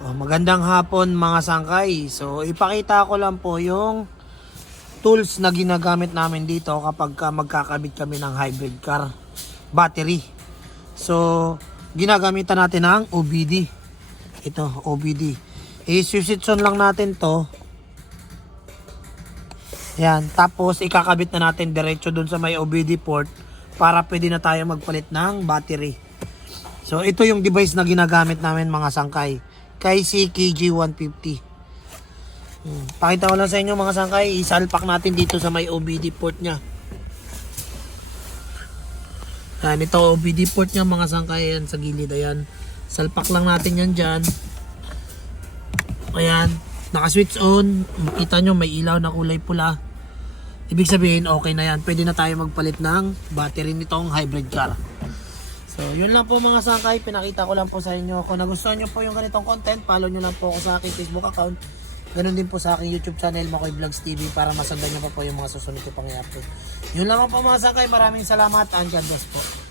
Magandang hapon mga sangkay. So ipakita ko lang po yung tools na ginagamit namin dito kapag magkakabit kami ng hybrid car battery. So ginagamitan natin ng OBD. Ito OBD. I-switch-on lang natin to. Yan, tapos ikakabit na natin diretso dun sa may OBD port para pwede na tayo magpalit ng battery. So ito yung device na ginagamit namin mga sangkay. Kaisi KG150. Pakita ko lang sa inyo mga sangkay, isalpak natin dito sa may OBD port nya. Yan, ito OBD port nya mga sangkay, yan sa gilid, ayan. Salpak lang natin yan dyan. Ayan, naka-switch on. Makita nyo may ilaw na kulay pula. Ibig sabihin okay na yan, pwede na tayo magpalit ng battery nitong hybrid car. So, yun lang po mga sangkay, pinakita ko lang po sa inyo. Kung nagustuhan nyo po yung ganitong content, follow nyo lang po ako sa aking Facebook account. Ganun din po sa aking YouTube channel, Makoy Vlogs TV, para masundan nyo pa po yung mga susunod ko pang i-upload. Yun lang po mga sangkay, maraming salamat and God bless po.